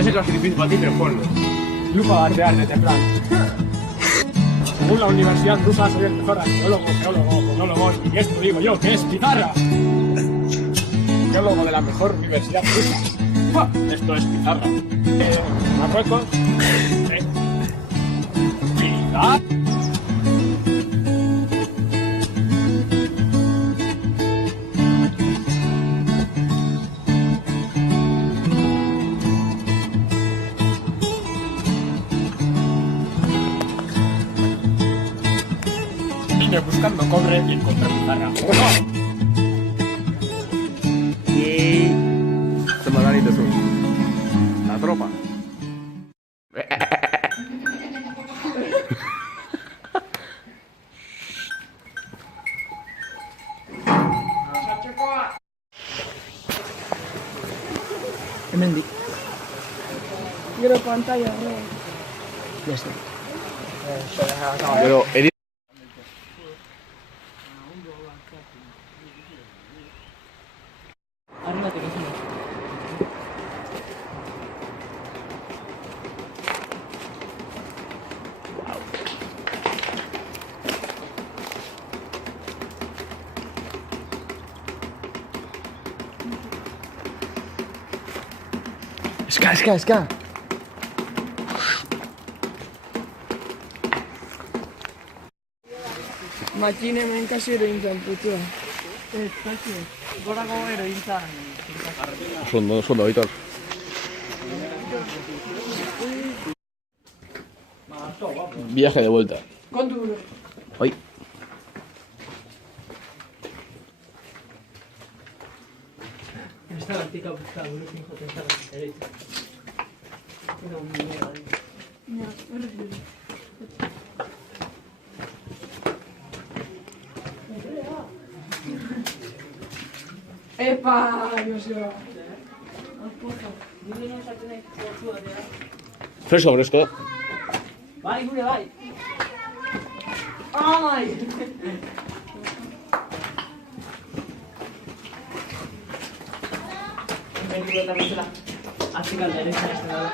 ese sacrificio para ti, pero ponlo. Lupa bardearme, en plan. Según la Universidad Rusa, soy el mejor arqueólogo, geólogo, fonólogo, y esto digo yo, que es pizarra. Geólogo de la mejor universidad rusa. Esto es pizarra. Marruecos. Pizarra. Vine buscando cobre y encontré pizarra. Y se me da ni tesoro. La tropa. Hemendik. Gero pantalla, no. Ya está. Pero edit. Arrímate, que sí. Eska. Makine hemen kasi erointzan putua. Ez, kasi. Gorako erointzan. Sondo, Aitor. Viaje de vuelta. Kontu buru. Hoy. Ez da gantika busca, burukin joten zara. Ereitza. Pero mierda. Ja, horrek buru. Epa, Joseba. Fresco. Bai, gure bai. Ai! Vengo da bezala. Así que al derecha está.